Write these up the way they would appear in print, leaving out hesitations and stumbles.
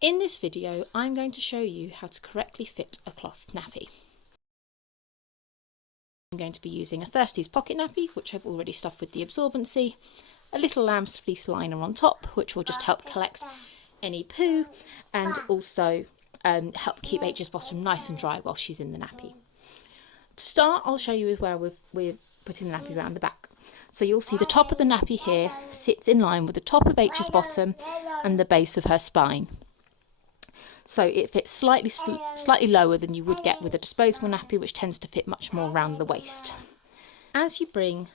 In this video, I'm going to show you how to correctly fit a cloth nappy. I'm going to be using a Thirsties pocket nappy, which I've already stuffed with the absorbency, a little lamb's fleece liner on top, which will just help collect any poo, and also help keep H's bottom nice and dry while she's in the nappy. To start, I'll show you where we're putting the nappy around the back. So you'll see the top of the nappy here sits in line with the top of H's bottom and the base of her spine. So it fits slightly lower than you would get with a disposable nappy, which tends to fit much more around the waist. As you bring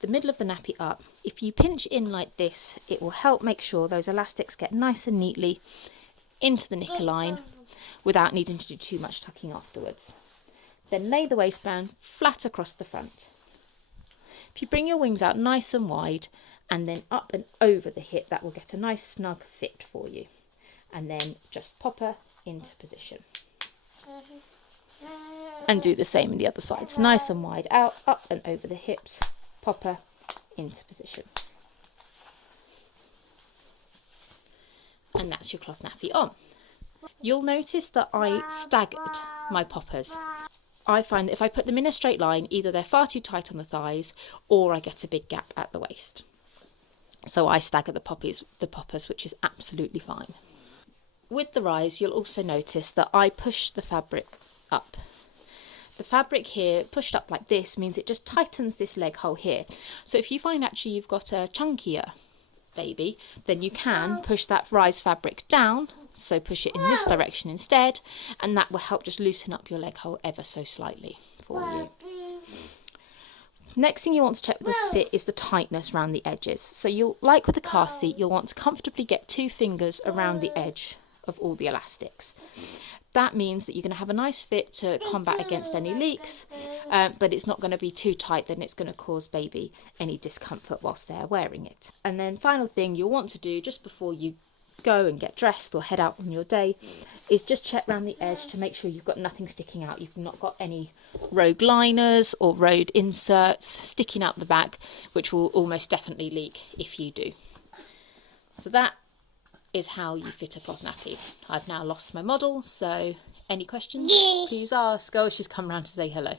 the middle of the nappy up, if you pinch in like this, it will help make sure those elastics get nice and neatly into the knicker line without needing to do too much tucking afterwards. Then lay the waistband flat across the front. If you bring your wings out nice and wide and then up and over the hip, that will get a nice snug fit for you. And then just pop her into position. And do the same in the other side. So nice and wide out, up and over the hips, pop her into position. And that's your cloth nappy on. You'll notice that I staggered my poppers. I find that if I put them in a straight line, either they're far too tight on the thighs or I get a big gap at the waist. So I stagger the poppers, which is absolutely fine. With the rise, you'll also notice that I push the fabric up. The fabric here pushed up like this means it just tightens this leg hole here. So if you find actually you've got a chunkier baby, then you can push that rise fabric down. So push it in this direction instead, and that will help just loosen up your leg hole ever so slightly for you. Next thing you want to check with this fit is the tightness around the edges. So you'll, like with the car seat, you'll want to comfortably get 2 fingers around the edge of all the elastics. That means that you're going to have a nice fit to combat against any leaks, but it's not going to be too tight, then it's going to cause baby any discomfort whilst they're wearing it. And then final thing you'll want to do just before you go and get dressed or head out on your day is just check around the edge to make sure you've got nothing sticking out. You've not got any rogue liners or road inserts sticking out the back, which will almost definitely leak if you do. So that is how you fit a cloth nappy. I've now lost my model, so any questions, please ask. Oh, she's come round to say hello.